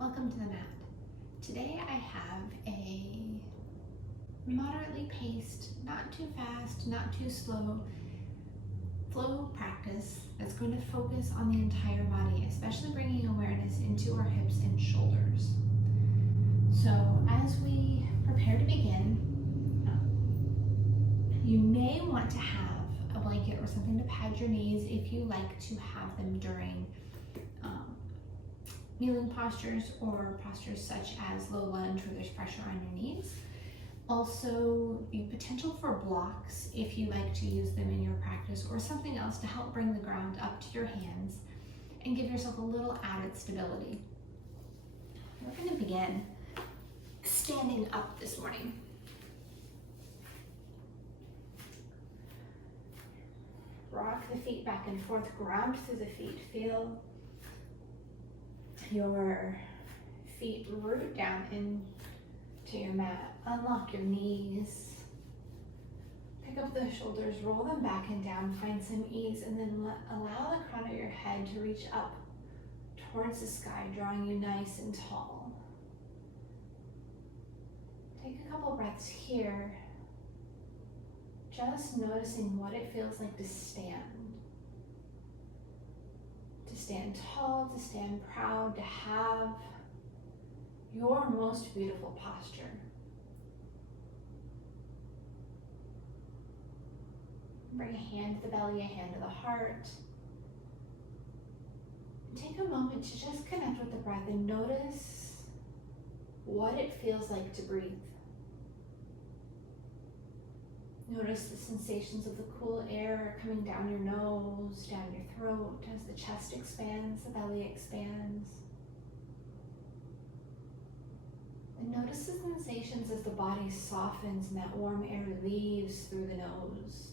Welcome to the mat. Today I have a moderately paced, not too fast, not too slow, flow practice that's going to focus on the entire body, especially bringing awareness into our hips and shoulders. So as we prepare to begin, you may want to have a blanket or something to pad your knees if you like to have them during kneeling postures or postures such as low lunge where there's pressure on your knees. Also, the potential for blocks if you like to use them in your practice, or something else to help bring the ground up to your hands and give yourself a little added stability. We're going to begin standing up this morning. Rock the feet back and forth, ground through the feet. Feel your feet root down into your mat. Unlock your knees. Pick up the shoulders, roll them back and down. Find some ease, and then allow the crown of your head to reach up towards the sky, drawing you nice and tall. Take a couple breaths here, just noticing what it feels like to stand. To stand tall, to stand proud, to have your most beautiful posture. Bring a hand to the belly, a hand to the heart. And take a moment to just connect with the breath and notice what it feels like to breathe. Notice the sensations of the cool air coming down your nose, down your throat, as the chest expands, the belly expands. And notice the sensations as the body softens and that warm air leaves through the nose.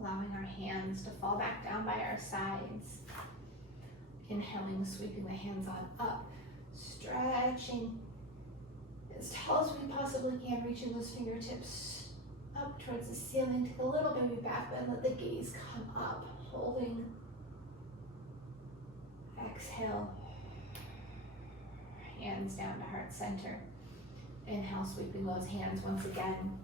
Allowing our hands to fall back down by our sides. Inhaling, sweeping the hands on up. Stretching as tall as we possibly can, reaching those fingertips up towards the ceiling. Take a little baby back bend, let the gaze come up. Holding. Exhale. Hands down to heart center. Inhale, sweeping those hands once again.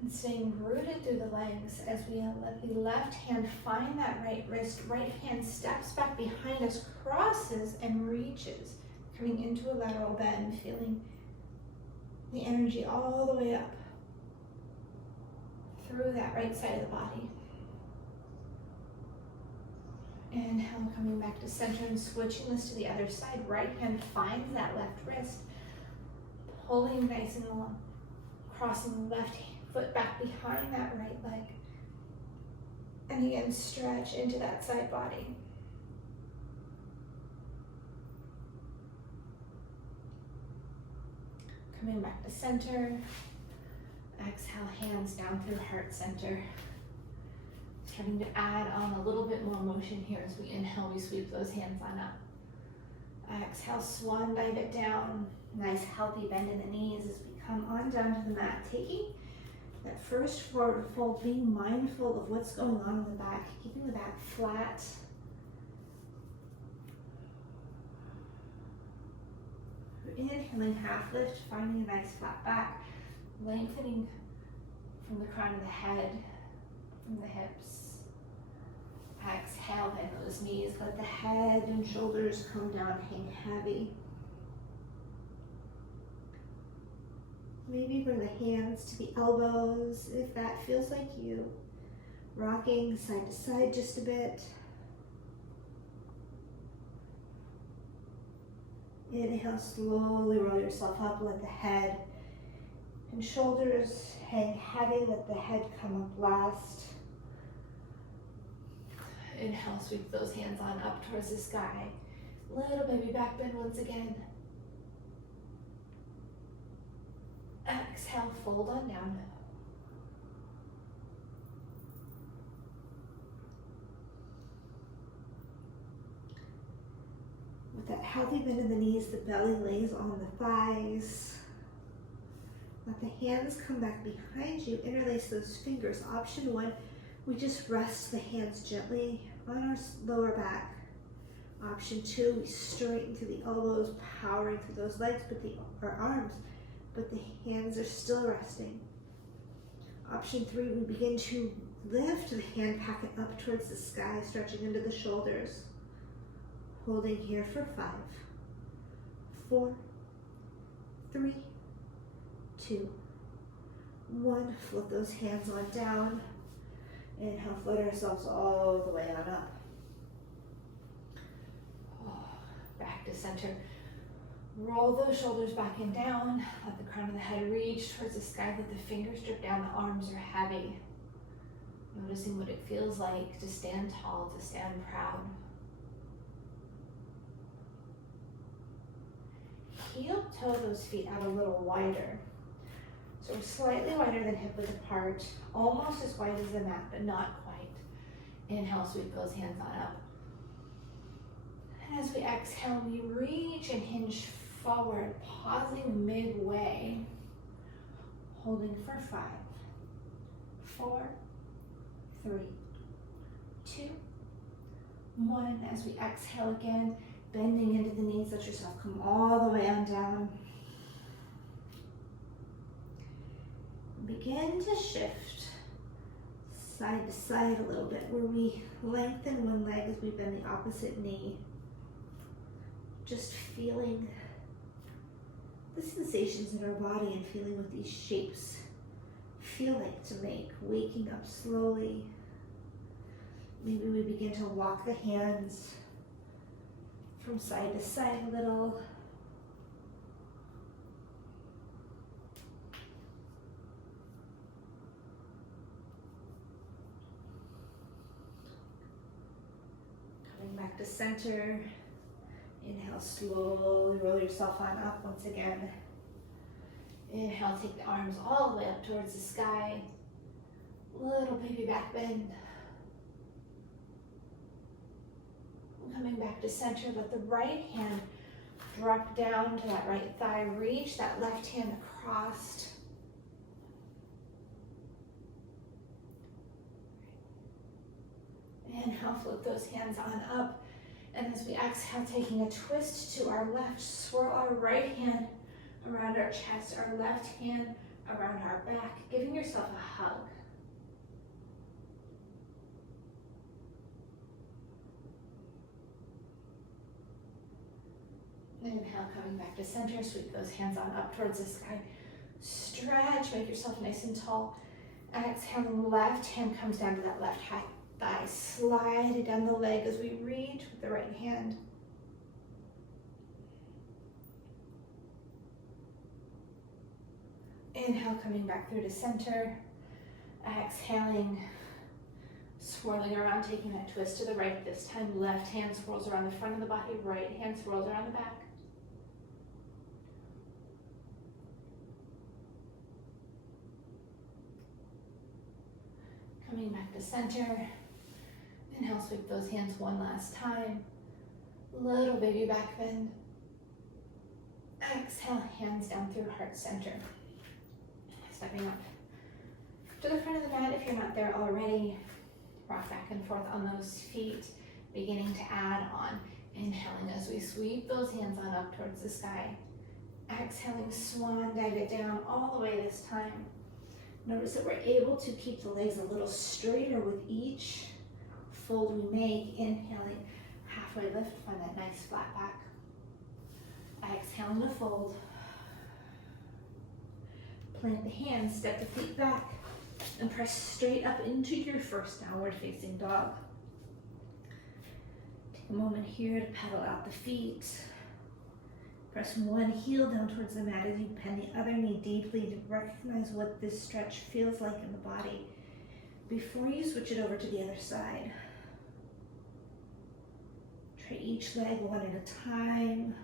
And staying rooted through the legs as we let the left hand find that right wrist. Right hand steps back behind us, crosses and reaches, coming into a lateral bend, feeling the energy all the way up through that right side of the body. Inhale, coming back to center and switching this to the other side. Right hand finds that left wrist, pulling nice and long, crossing the left foot back behind that right leg. And again, stretch into that side body. Coming back to center. Exhale, hands down through heart center. Starting to add on a little bit more motion here as we inhale, we sweep those hands on up. Exhale, swan dive it down. Nice healthy bend in the knees as we come on down to the mat, taking that first forward fold, being mindful of what's going on in the back, keeping the back flat. Inhaling, half lift, finding a nice flat back, lengthening from the crown of the head, from the hips. Exhale, bend those knees, let the head and shoulders come down, hang heavy. Maybe bring the hands to the elbows if that feels like you. Rocking side to side just a bit. Inhale, slowly roll yourself up, let the head and shoulders hang heavy, let the head come up last. Inhale, sweep those hands on up towards the sky. Little baby back bend once again. Exhale, fold on down. With that healthy bend in the knees, the belly lays on the thighs. Let the hands come back behind you. Interlace those fingers. Option 1, we just rest the hands gently on our lower back. Option 2, we straighten through the elbows, powering through those legs, our arms, but the hands are still resting. Option 3, we begin to lift the hand packet up towards the sky, stretching into the shoulders. Holding here for 5, 4, 3, 2, 1. Float those hands on down. Inhale, float ourselves all the way on up. Back to center. Roll those shoulders back and down. Let the crown of the head reach towards the sky. Let the fingers drip down. The arms are heavy. Noticing what it feels like to stand tall, to stand proud. Heel toe those feet out a little wider. So we're slightly wider than hip width apart, almost as wide as the mat, but not quite. Inhale, sweep those hands on up. And as we exhale, we reach and hinge forward, pausing midway, holding for 5, 4, 3, 2, 1. As we exhale again, bending into the knees, let yourself come all the way on down. Begin to shift side to side a little bit, where we lengthen one leg as we bend the opposite knee. Just feeling the sensations in our body and feeling what these shapes feel like to make. Waking up slowly. Maybe we begin to walk the hands from side to side a little. Coming back to center. Inhale, slowly roll yourself on up once again. Inhale, take the arms all the way up towards the sky. Little baby back bend. Coming back to center, let the right hand drop down to that right thigh. Reach that left hand across. Inhale, float those hands on up. And as we exhale, taking a twist to our left, swirl our right hand around our chest, our left hand around our back, giving yourself a hug. Inhale, coming back to center, sweep those hands on up towards the sky. Stretch, make yourself nice and tall. Exhaling, left hand comes down to that left thigh. Slide it down the leg as we reach with the right hand. Inhale, coming back through to center. Exhaling, swirling around, taking that twist to the right this time. Left hand swirls around the front of the body, right hand swirls around the back. Coming back to center. Inhale, sweep those hands one last time. Little baby back bend. Exhale, hands down through heart center. Stepping up to the front of the mat if you're not there already. Rock back and forth on those feet, beginning to add on. Inhaling as we sweep those hands on up towards the sky. Exhaling, swan dive it down all the way this time. Notice that we're able to keep the legs a little straighter with each fold we make. Inhaling, halfway lift, find that nice flat back. Exhaling to fold. Plant the hands, step the feet back, and press straight up into your first downward facing dog. Take a moment here to pedal out the feet. Press one heel down towards the mat as you bend the other knee deeply to recognize what this stretch feels like in the body before you switch it over to the other side. Try each leg one at a time.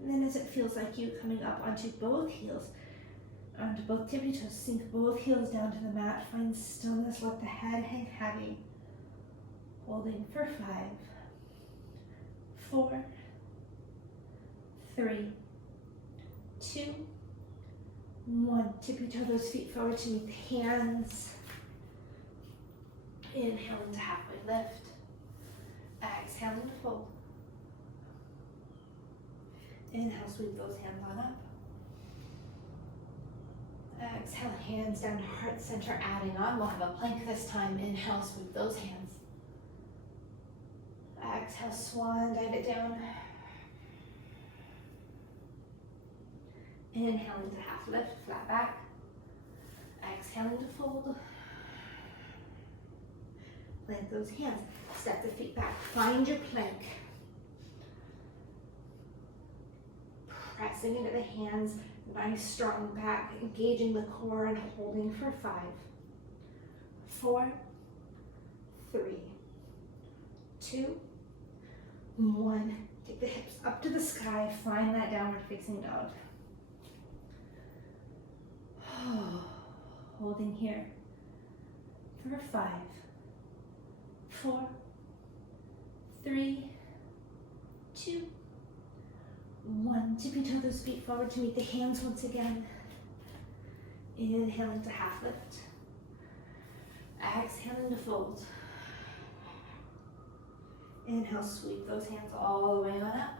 And then as it feels like you coming up onto both heels, onto both tippy toes, sink both heels down to the mat, find stillness, let the head hang heavy. Holding for 5, 4, 3, 2, 1. Tippy toe those feet forward to meet the hands. Inhale into halfway lift. Exhale into fold. Inhale, sweep those hands on up. Exhale, hands down to heart center, adding on. We'll have a plank this time. Inhale, sweep those hands. Exhale, swan, dive it down. Inhale into half lift, flat back. Exhale into fold. Plant those hands. Step the feet back. Find your plank. Pressing into the hands. Nice strong back. Engaging the core and holding for 5, 4, 3, 2, 1. Take the hips up to the sky. Find that downward facing dog. Holding here for 5, 4, 3, 2, 1. Tippy toe those feet forward to meet the hands once again. Inhale into half lift. Exhale into fold. Inhale, sweep those hands all the way on up.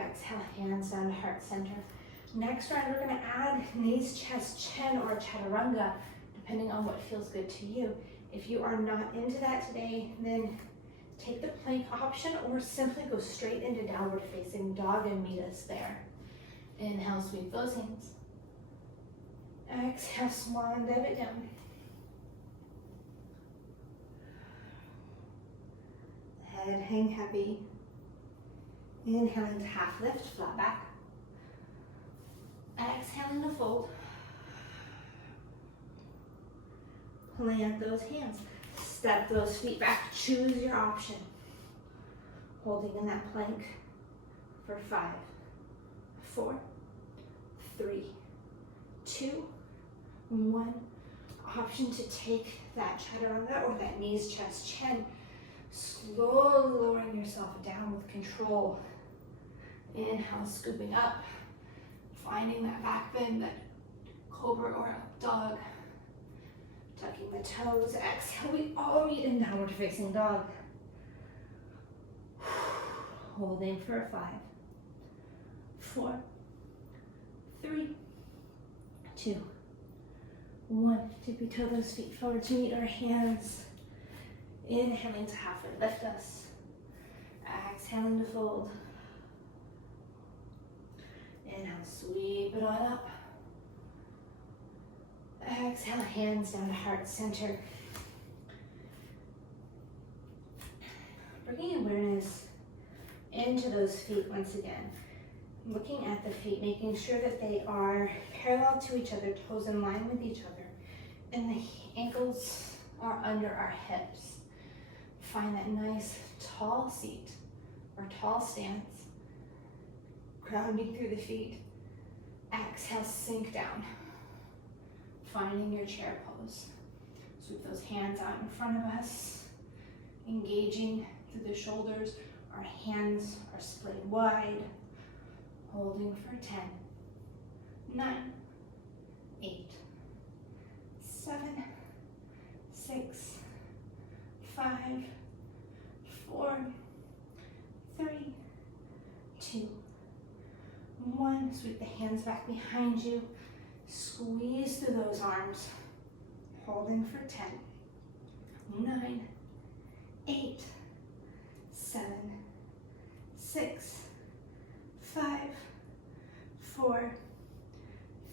Exhale, hands down to heart center. Next round, we're going to add knees, chest, chin, or chaturanga, depending on what feels good to you. If you are not into that today, then take the plank option or simply go straight into downward facing dog and meet us there. Inhale, sweep those hands. Exhale, swan, dive it down. Head hang heavy. Inhale into half lift, flat back. Exhale into fold. Plant those hands. Step those feet back. Choose your option. Holding in that plank for 5, 4, 3, 2, 1. Option to take that chaturanga or that knees, chest, chin. Slowly lowering yourself down with control. Inhale, scooping up. Finding that back bend, that cobra or up dog. Tucking the toes. Exhale, we all meet in downward facing dog. Holding for 5, 4, 3, 2, 1. Tippy toe those feet forward to meet our hands. Inhaling to halfway lift us. Exhaling to fold. Inhale, sweep it on up. Exhale, hands down to heart center. Bringing awareness into those feet once again. Looking at the feet, making sure that they are parallel to each other, toes in line with each other, and the ankles are under our hips. Find that nice tall seat or tall stance. Grounding through the feet. Exhale, sink down. Finding your chair pose. Sweep those hands out in front of us. Engaging through the shoulders. Our hands are splayed wide. Holding for 10, 9, 8, 7, 6, 5, 4, 3, 2, 1. Sweep the hands back behind you. Squeeze through those arms. Holding for 10, 9, 8, 7, 6, 5, 4,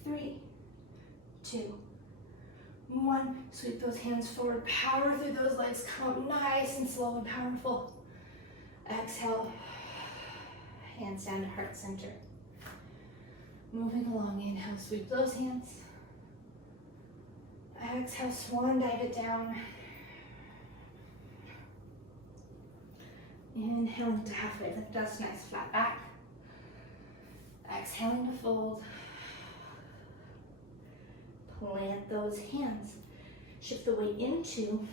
3, 2, 1. Sweep those hands forward. Power through those legs. Come up nice and slow and powerful. Exhale. Hands down to heart center. Moving along. Inhale. Sweep those hands. Exhale. Swan dive it down. Inhaling to halfway lift us. Nice flat back. Exhaling to fold. Plant those hands. Shift the weight into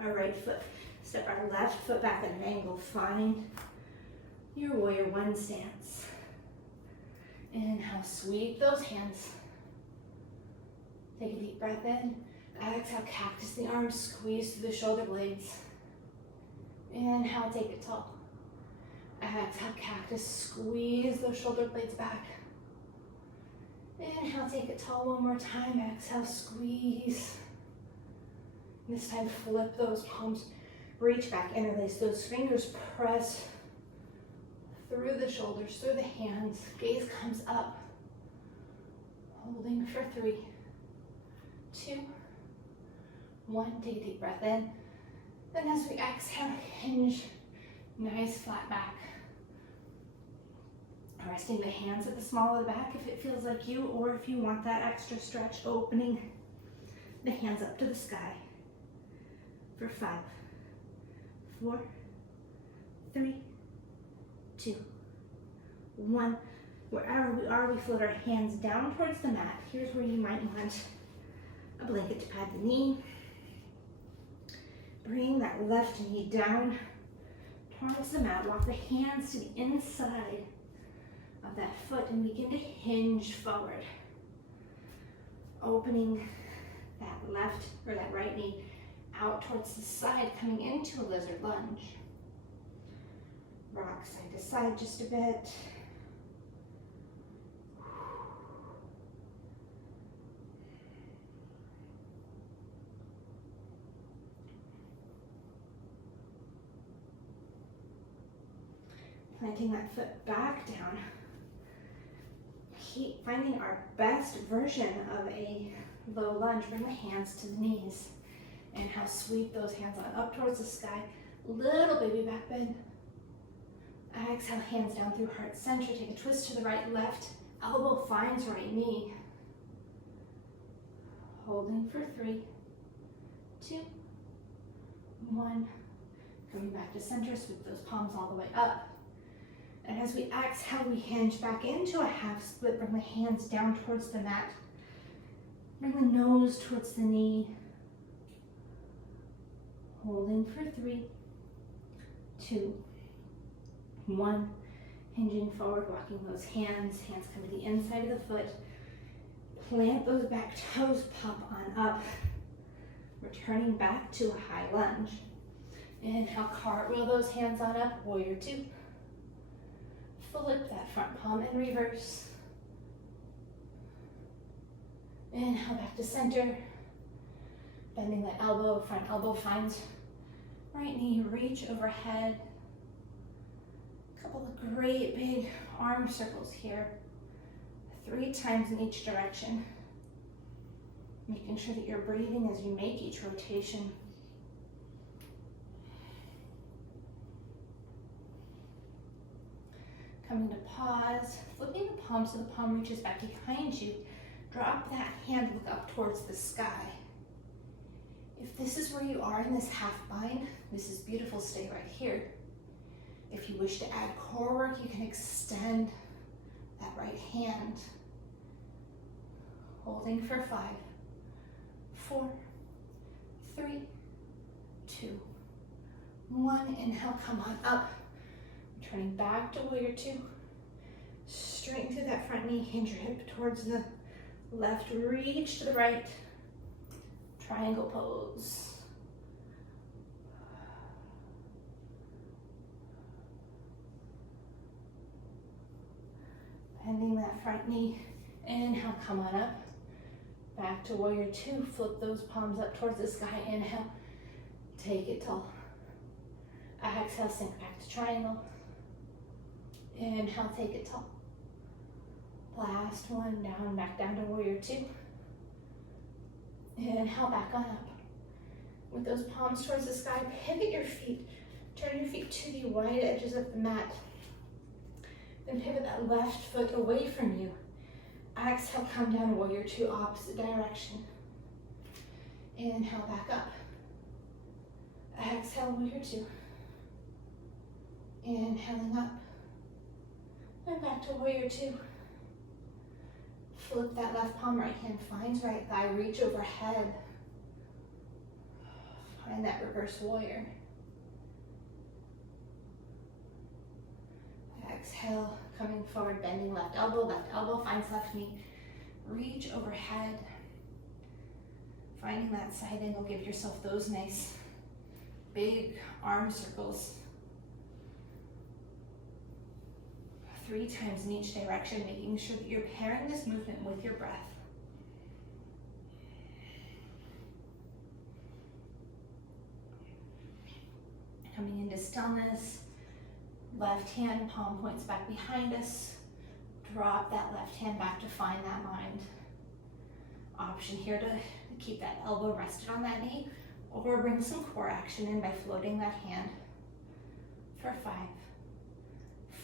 our right foot. Step our left foot back at an angle. Find your warrior one stance. Inhale, sweep those hands. Take a deep breath in. Exhale, cactus the arms, squeeze through the shoulder blades. Inhale, take it tall. Exhale, cactus, squeeze those shoulder blades back. Inhale, take it tall one more time. Exhale, squeeze. This time, flip those palms, reach back, interlace those fingers, press through the shoulders, through the hands. Gaze comes up. Holding for 3, 2, 1. Take a deep breath in. Then as we exhale, hinge, nice flat back. Resting the hands at the small of the back if it feels like you, or if you want that extra stretch, opening the hands up to the sky. For 5, 4, 3, 2, 1. Wherever we are, we float our hands down towards the mat. Here's where you might want a blanket to pad the knee. Bring that left knee down towards the mat. Walk the hands to the inside of that foot and begin to hinge forward. Opening that left or that right knee out towards the side, coming into a lizard lunge. Rock side to side just a bit. Planting that foot back down. Keep finding our best version of a low lunge. Bring the hands to the knees. Inhale, sweep those hands on up towards the sky. Little baby back bend. Exhale, hands down through heart center. Take a twist to the right, left elbow finds right knee. Holding for 3, 2, 1. Coming back to center, sweep those palms all the way up. And as we exhale, we hinge back into a half split. Bring the hands down towards the mat. Bring the nose towards the knee. Holding for 3, 2, 1. Hinging forward, walking those hands. Hands come to the inside of the foot. Plant those back toes, pop on up. Returning back to a high lunge. Inhale, cartwheel those hands on up, warrior 2. Flip that front palm in reverse. Inhale, back to center. Bending the elbow, front elbow finds right knee, reach overhead. A couple of great big arm circles here. 3 times in each direction. Making sure that you're breathing as you make each rotation. Coming to pause, flipping the palms so the palm reaches back behind you. Drop that hand, look up towards the sky. If this is where you are in this half bind, this is beautiful, stay right here. If you wish to add core work, you can extend that right hand. Holding for 5, 4, 3, 2, 1. Inhale, come on up. Turning back to warrior 2. Straighten through that front knee, hinge your hip towards the left, reach to the right. Triangle pose. Bending that front knee. Inhale, come on up. Back to warrior 2. Flip those palms up towards the sky. Inhale, take it tall. Exhale, sink back to triangle. Inhale, take it tall. Last one, down, back down to warrior 2. Inhale, back on up. With those palms towards the sky, pivot your feet. Turn your feet to the wide edges of the mat. Then pivot that left foot away from you. Exhale, come down, warrior 2, opposite direction. Inhale, back up. Exhale, warrior 2. Inhaling up. And back to warrior 2. Flip that left palm, right hand finds right thigh, reach overhead. Find that reverse warrior. Exhale, coming forward, bending left elbow finds left knee. Reach overhead. Finding that side angle, give yourself those nice big arm circles. 3 times in each direction, making sure that you're pairing this movement with your breath. Coming into stillness, left hand, palm points back behind us. Drop that left hand back to find that mind. Option here to keep that elbow rested on that knee, or bring some core action in by floating that hand for 5,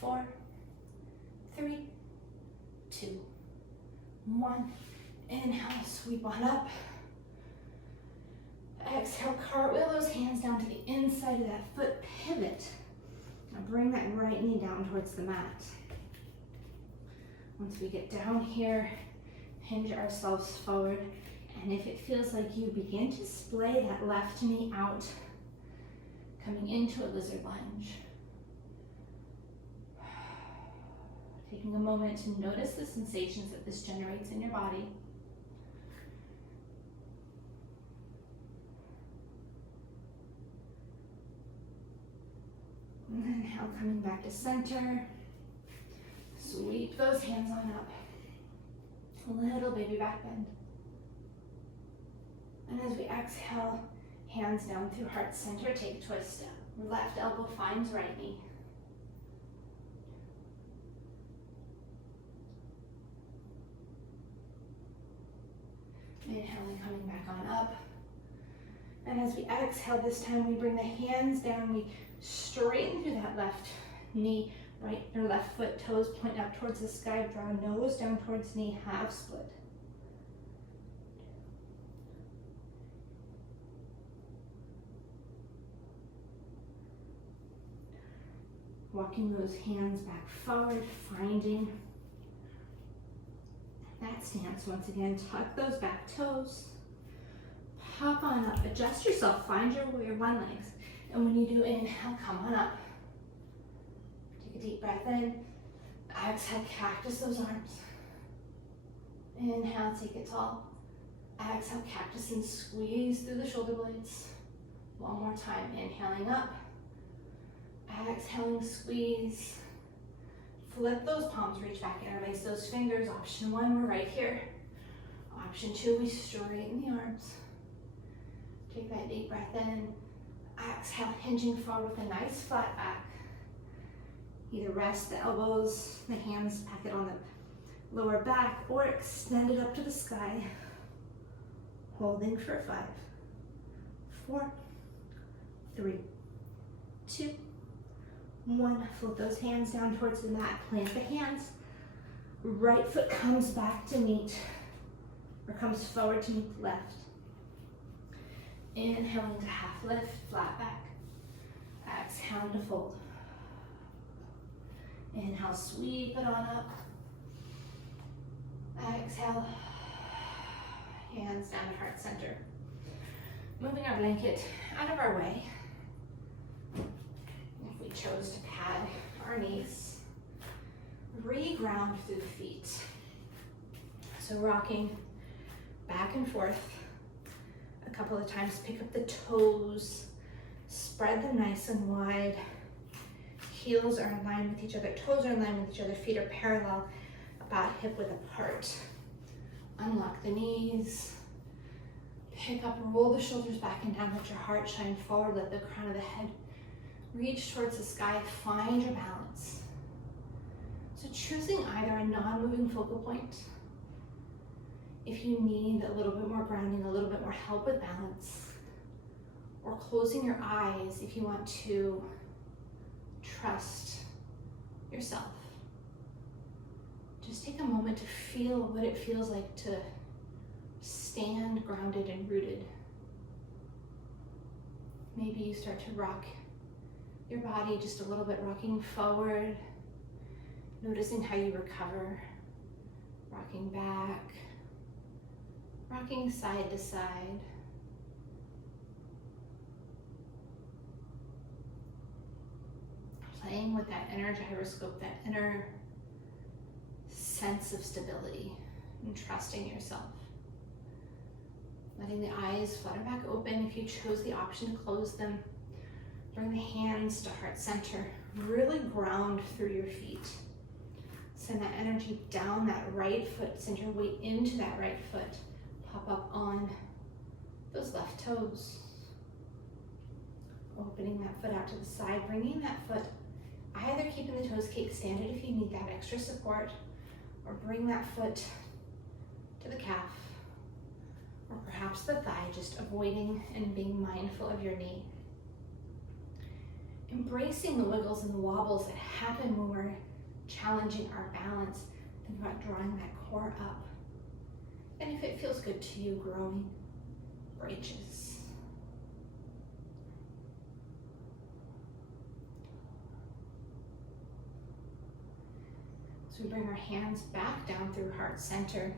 4, 3, 2, 1. Inhale, sweep on up. Exhale, cartwheel those hands down to the inside of that foot, pivot. Now bring that right knee down towards the mat. Once we get down here, hinge ourselves forward, and if it feels like you, begin to splay that left knee out, coming into a lizard lunge. Taking a moment to notice the sensations that this generates in your body. And then inhale, coming back to center. Sweep those hands on up. A little baby back bend. And as we exhale, hands down through heart center, take a twist. Left elbow finds right knee. Inhaling, coming back on up. And as we exhale, this time we bring the hands down, we straighten through that left knee, right or left foot, toes point up towards the sky, draw nose down towards knee, half split. Walking those hands back forward, finding that stance. Once again, tuck those back toes. Hop on up, adjust yourself, find your one legs. And when you do inhale, come on up. Take a deep breath in. Exhale, cactus those arms. Inhale, take it tall. Exhale, cactus and squeeze through the shoulder blades. One more time, inhaling up. Exhaling, squeeze. Flip those palms, reach back, interlace those fingers. Option 1, we're right here. Option 2, we straighten the arms. Take that deep breath in. Exhale, hinging forward with a nice flat back. Either rest the elbows, the hands, pack it on the lower back, or extend it up to the sky. Holding for 5, 4, 3, 2, 1. Flip those hands down towards the mat, plant the hands. Right foot comes back to meet, or comes forward to meet the left. Inhaling to half lift, flat back. Exhaling to fold. Inhale, sweep it on up. Exhale, hands down to heart center. Moving our blanket out of our way. If we chose to pad our knees, re-ground through the feet. So rocking back and forth a couple of times, pick up the toes, spread them nice and wide. Heels are in line with each other, toes are in line with each other, feet are parallel, about hip width apart. Unlock the knees. Pick up, roll the shoulders back and down, let your heart shine forward, let the crown of the head reach towards the sky, find your balance. So choosing either a non-moving focal point, if you need a little bit more grounding, a little bit more help with balance, or closing your eyes if you want to trust yourself. Just take a moment to feel what it feels like to stand grounded and rooted. Maybe you start to rock your body just a little bit, rocking forward, noticing how you recover, rocking back, rocking side to side. Playing playing with that inner gyroscope, that inner sense of stability and trusting yourself. Letting the eyes flutter back open. If you chose the option to close them, bring the hands to heart center. Really ground through your feet. Send that energy down that right foot. Send your weight into that right foot. Pop up on those left toes. Opening that foot out to the side, bringing that foot, either keeping the toes cake standard if you need that extra support, or bring that foot to the calf, or perhaps the thigh, just avoiding and being mindful of your knee. Embracing the wiggles and the wobbles that happen when we're challenging our balance. Think about drawing that core up. And if it feels good to you, growing branches. So we bring our hands back down through heart center,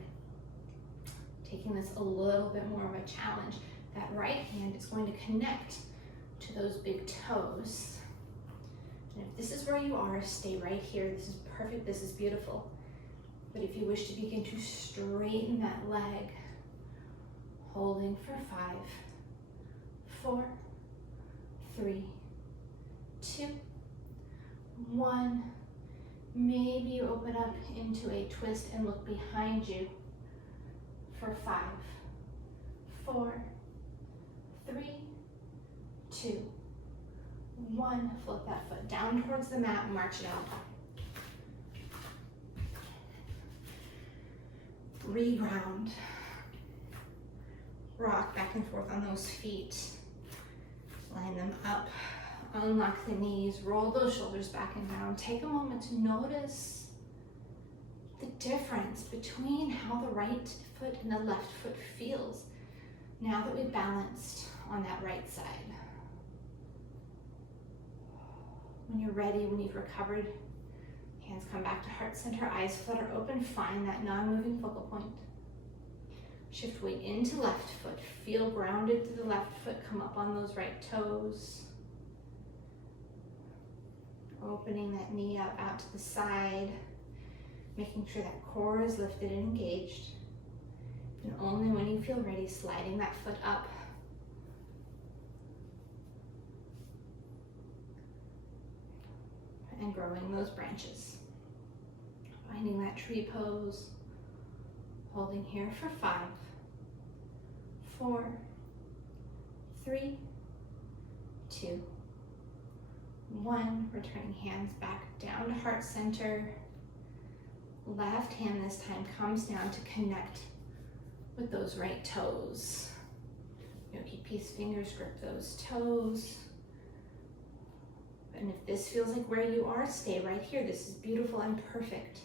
taking this a little bit more of a challenge. That right hand is going to connect to those big toes. And if this is where you are, stay right here. This is perfect, this is beautiful. But if you wish to begin to straighten that leg, holding for 5, 4, 3, 2, 1. Maybe you open up into a twist and look behind you for 5, 4, 3, 2, 1. Flip that foot down towards the mat and march it out. Reground. Rock back and forth on those feet. Line them up. Unlock the knees. Roll those shoulders back and down. Take a moment to notice the difference between how the right foot and the left foot feels now that we've balanced on that right side. When you're ready, when you've recovered, hands come back to heart center, eyes flutter open, find that non-moving focal point. Shift weight into left foot, feel grounded through the left foot, come up on those right toes. Opening that knee up out to the side, making sure that core is lifted and engaged. And only when you feel ready, sliding that foot up. And growing those branches. Finding that tree pose. Holding here for 5, 4, 3, 2, 1. Returning hands back down to heart center. Left hand this time comes down to connect with those right toes. Yogi Peace fingers grip those toes. And if this feels like where you are, stay right here. This is beautiful and perfect.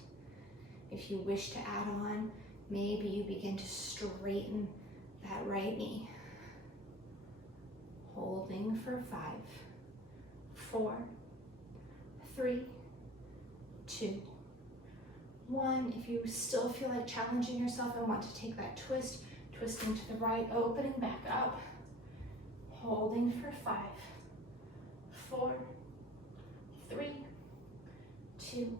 If you wish to add on, maybe you begin to straighten that right knee. Holding for 5, 4, 3, 2, 1. If you still feel like challenging yourself and want to take that twist, twisting to the right, opening back up. Holding for 5, 4, 3, 2,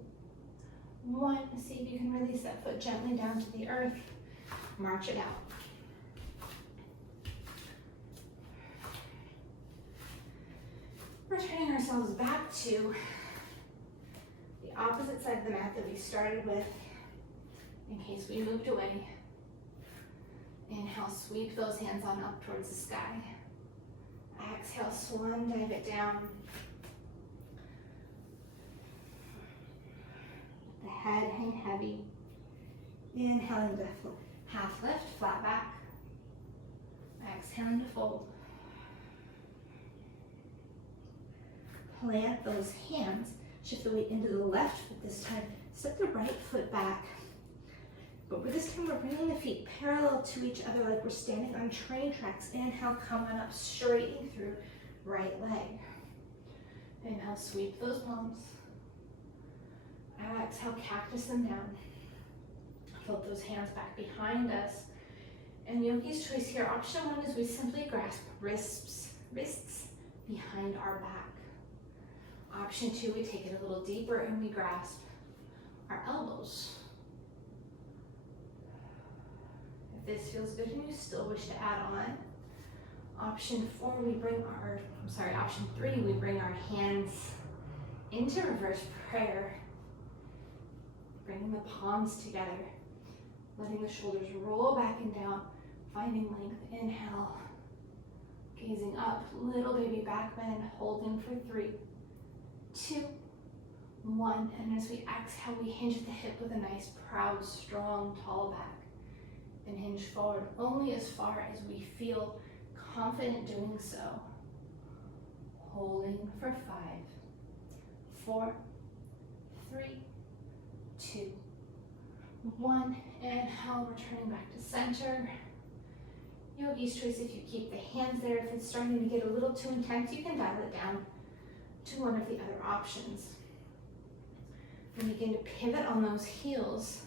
1. See if you can release that foot gently down to the earth. March it out. Returning ourselves back to the opposite side of the mat that we started with in case we moved away. Inhale, sweep those hands on up towards the sky. Exhale, swan dive it down. The head hang heavy. Inhaling to half lift, flat back. Exhaling to fold. Plant those hands. Shift the weight into the left foot this time. Step the right foot back. But this time we're bringing the feet parallel to each other like we're standing on train tracks. Inhale, come on up, straightening through right leg. Inhale, sweep those palms. Exhale, cactus them down. Flip those hands back behind us. And yogi's choice here, option 1 is we simply grasp wrists behind our back. Option 2, we take it a little deeper and we grasp our elbows. If this feels good and you still wish to add on, option 3, we bring our hands into reverse prayer, bringing the palms together, letting the shoulders roll back and down, finding length. Inhale, gazing up, little baby back bend, holding for 3, 2, 1. And as we exhale, we hinge at the hip with a nice, proud, strong, tall back. And hinge forward only as far as we feel confident doing so. Holding for 5, 4, 3, 2, 1. Inhale, returning back to center. Yogi's choice if you keep the hands there. If it's starting to get a little too intense, you can dial it down to one of the other options. And begin to pivot on those heels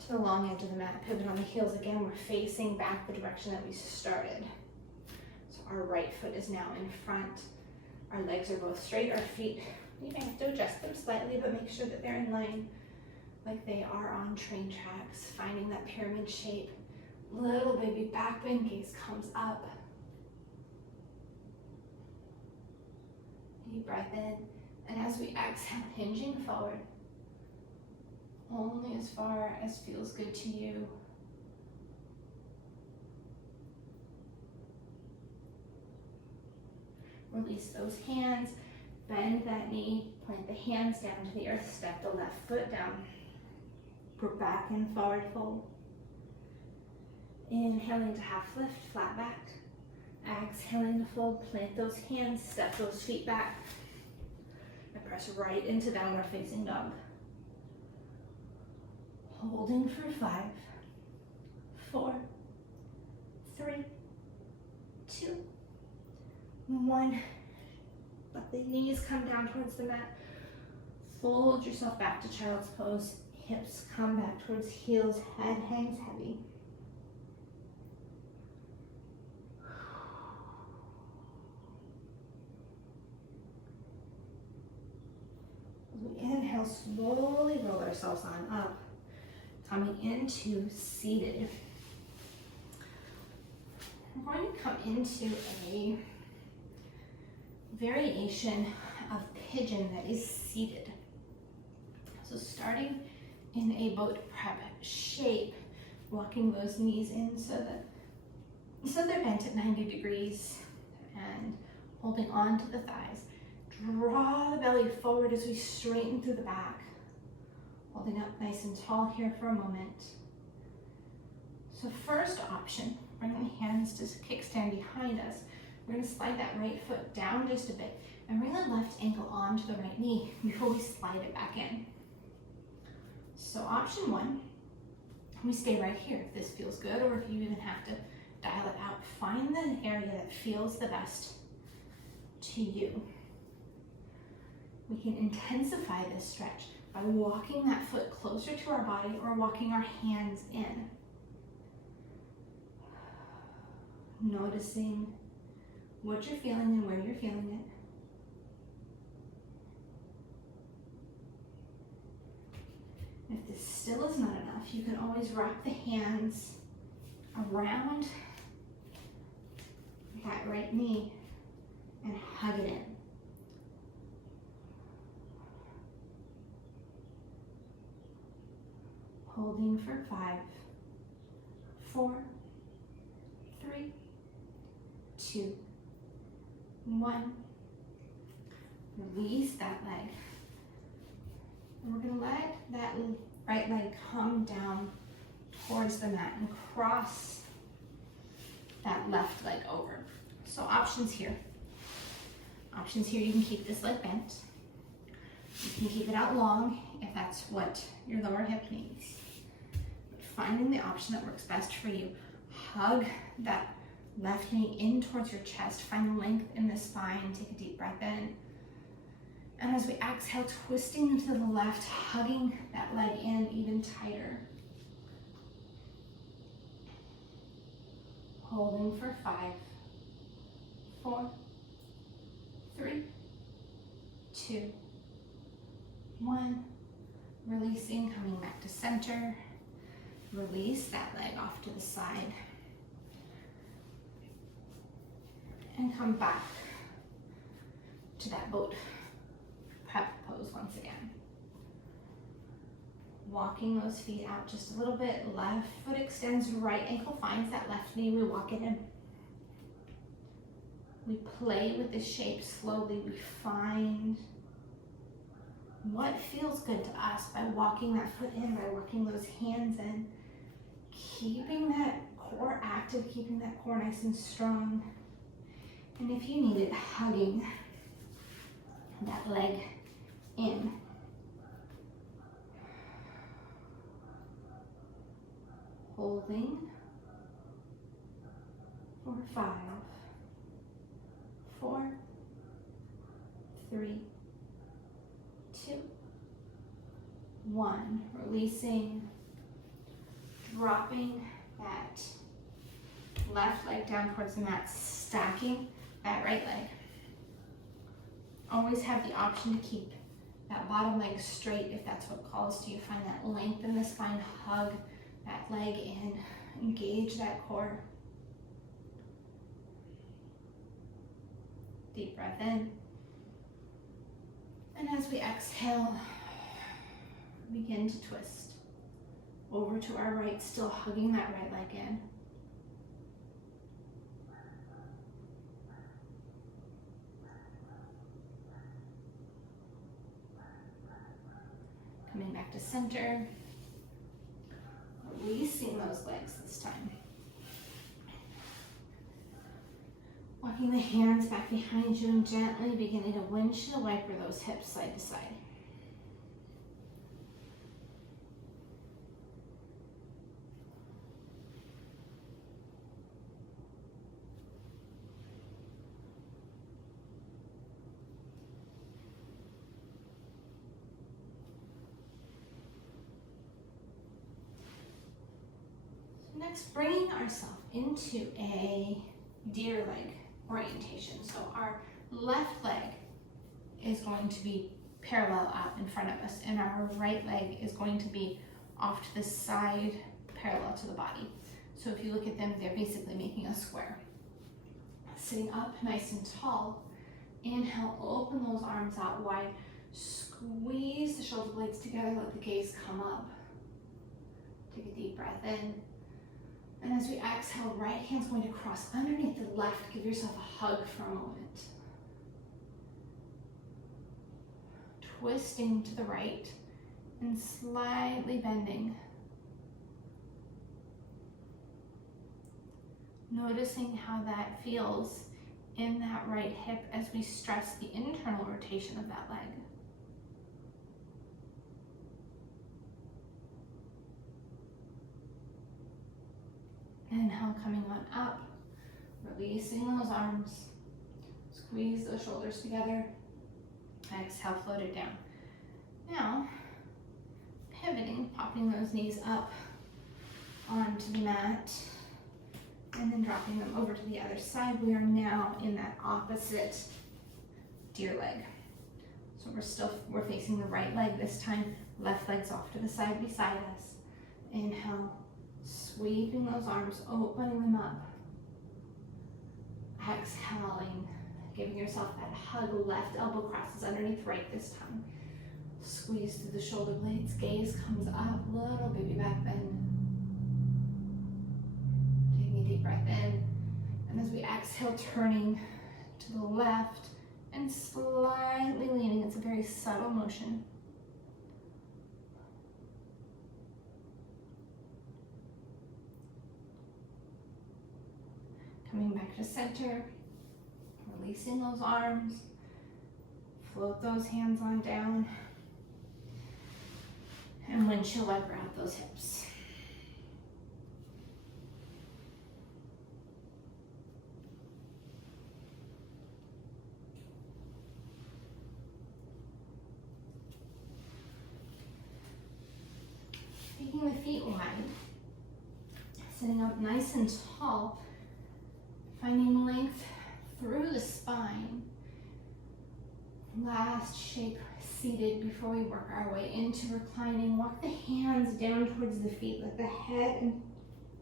to the long edge of the mat. Pivot on the heels again. We're facing back the direction that we started. So our right foot is now in front. Our legs are both straight. Our feet, you may have to adjust them slightly, but make sure that they're in line like they are on train tracks. Finding that pyramid shape. Little baby back bend, gaze comes up. Deep breath in. And as we exhale, hinging forward, only as far as feels good to you. Release those hands, bend that knee, plant the hands down to the earth, step the left foot down. We're back and forward fold. Inhaling to half lift, flat back. Exhaling to fold, plant those hands, step those feet back. And press right into downward facing dog. Holding for 5, 4, 3, 2, 1. Let the knees come down towards the mat. Fold yourself back to child's pose. Hips come back towards heels. Head hangs heavy. As we inhale, slowly roll ourselves on up. Coming into seated. We're going to come into a variation of pigeon that is seated. So starting in a boat prep shape, walking those knees in so they're bent at 90 degrees and holding on to the thighs. Draw the belly forward as we straighten through the back. Holding up nice and tall here for a moment. So first option, bring the hands to kickstand behind us. We're going to slide that right foot down just a bit and bring the left ankle onto the right knee before we slide it back in. So option 1, we stay right here if this feels good, or if you even have to dial it out. Find the area that feels the best to you. We can intensify this stretch by walking that foot closer to our body or walking our hands in. Noticing what you're feeling and where you're feeling it. If this still is not enough, you can always wrap the hands around that right knee and hug it in. Holding for 5, 4, 3, 2, 1. Release that leg. And we're going to let that right leg come down towards the mat and cross that left leg over. So options here. Options here, you can keep this leg bent. You can keep it out long if that's what your lower hip needs. But finding the option that works best for you. Hug that left knee in towards your chest. Find length in the spine. Take a deep breath in. And as we exhale, twisting to the left, hugging that leg in even tighter. Holding for 5, 4, 3, 2, 2, 1. Releasing, coming back to center. Release that leg off to the side. And come back to that boat prep pose once again. Walking those feet out just a little bit. Left foot extends, right ankle finds that left knee. We walk it in. We play with the shape slowly. We find what feels good to us by walking that foot in, by working those hands in, keeping that core active, keeping that core nice and strong. And if you need it, hugging that leg in. Holding for 5, 4, 3, 2, 1. Releasing, dropping that left leg down towards the mat, stacking that right leg. Always have the option to keep that bottom leg straight if that's what calls to you. Find that length in the spine, hug that leg in, engage that core. Deep breath in. And as we exhale, begin to twist over to our right, still hugging that right leg in. Coming back to center. Releasing those legs this time. Walking the hands back behind you and gently beginning to windshield wiper those hips side to side. Next, bringing ourselves into a deer leg orientation. So our left leg is going to be parallel out in front of us, and our right leg is going to be off to the side, parallel to the body. So if you look at them, they're basically making a square. Sitting up nice and tall, inhale, open those arms out wide, squeeze the shoulder blades together, let the gaze come up. Take a deep breath in. And as we exhale, right hand's going to cross underneath the left. Give yourself a hug for a moment. Twisting to the right and slightly bending. Noticing how that feels in that right hip as we stress the internal rotation of that leg. Inhale, coming on up, releasing those arms, squeeze those shoulders together, exhale, float it down. Now, pivoting, popping those knees up onto the mat, and then dropping them over to the other side. We are now in that opposite deer leg. So we're facing the right leg this time, left leg's off to the side beside us. Inhale. Sweeping those arms, opening them up. Exhaling, giving yourself that hug. Left elbow crosses underneath right this time. Squeeze through the shoulder blades, gaze comes up, little baby back bend. Taking a deep breath in. And as we exhale, turning to the left and slightly leaning. It's a very subtle motion. Coming back to center, releasing those arms, float those hands on down, and windshield wiper out those hips. Taking the feet wide, sitting up nice and tall, finding length through the spine, Last shape seated before we work our way into reclining. Walk the hands down towards the feet. Let the head and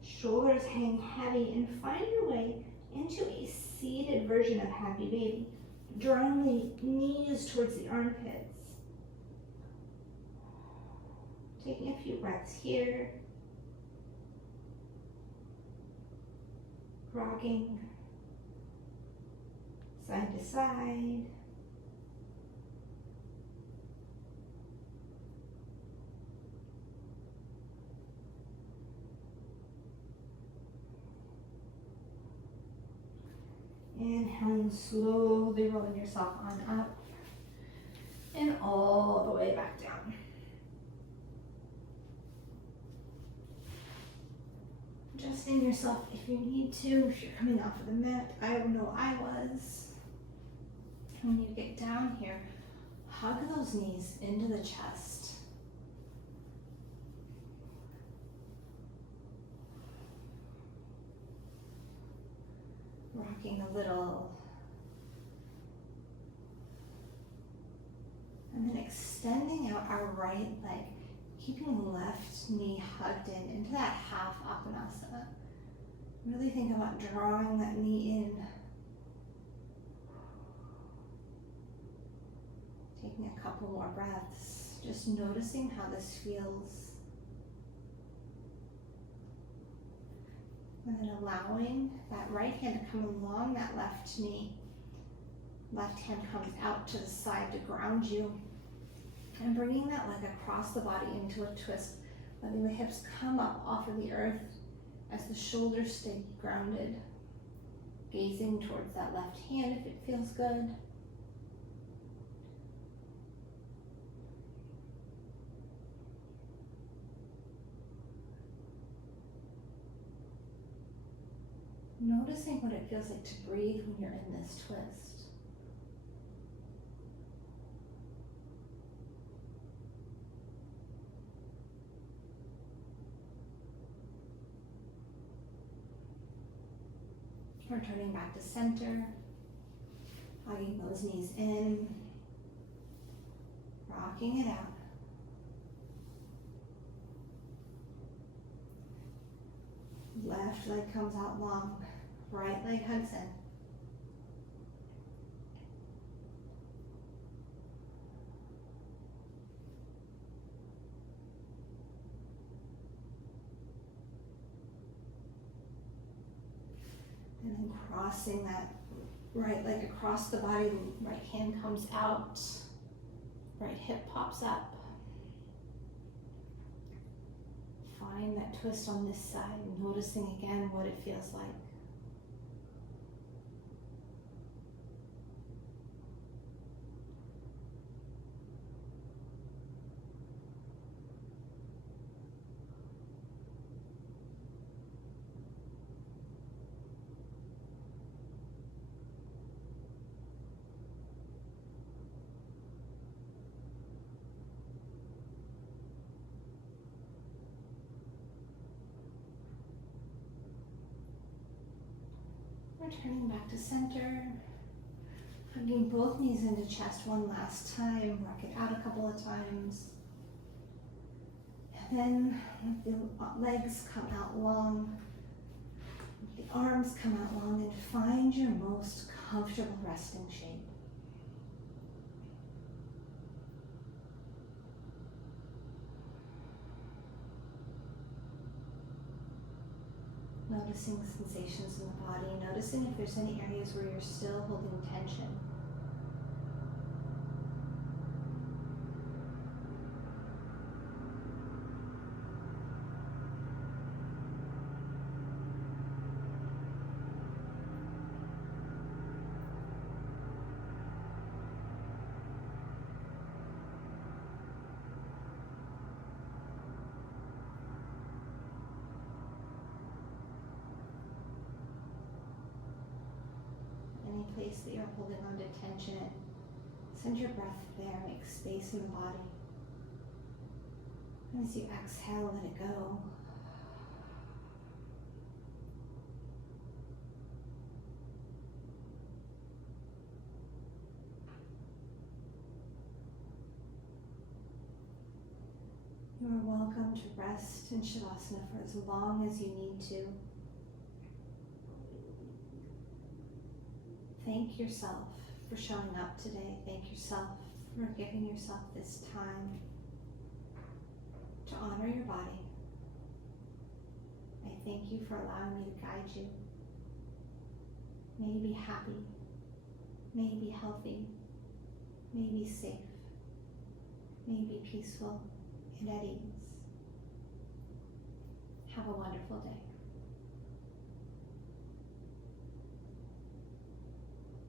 shoulders hang heavy and find your way into a seated version of Happy Baby. Drawing the knees towards the armpits. Taking a few breaths here. Rocking side to side. Inhaling, slowly rolling yourself on up and all the way back down. Adjusting yourself if you need to, if you're coming off of the mat. I know I was. When you get down here, hug those knees into the chest. Rocking a little. And then extending out our right leg, keeping left knee hugged into that half Akhanasana. Really think about drawing that knee in. Taking a couple more breaths, just noticing how this feels. And then allowing that right hand to come along that left knee. Left hand comes out to the side to ground you. And bringing that leg across the body into a twist. Letting the hips come up off of the earth as the shoulders stay grounded. Gazing towards that left hand if it feels good. Noticing what it feels like to breathe when you're in this twist. Returning back to center, hugging those knees in, rocking it out. Left leg comes out long, right leg hugs in. And then crossing that right leg across the body, right hand comes out, right hip pops up. Find that twist on this side, noticing again what it feels like. Returning back to center, hugging both knees into chest one last time, rock it out a couple of times. And then let the legs come out long, let the arms come out long, and find your most comfortable resting shape. Noticing sensations in the body, noticing if there's any areas where you're still holding tension. Any place that you're holding on to tension, send your breath there, make space in the body. And as you exhale, let it go. You are welcome to rest in Shavasana for as long as you need to. Thank yourself for showing up today. Thank yourself for giving yourself this time to honor your body. I thank you for allowing me to guide you. May you be happy. May you be healthy. May you be safe. May you be peaceful and at ease. Have a wonderful day.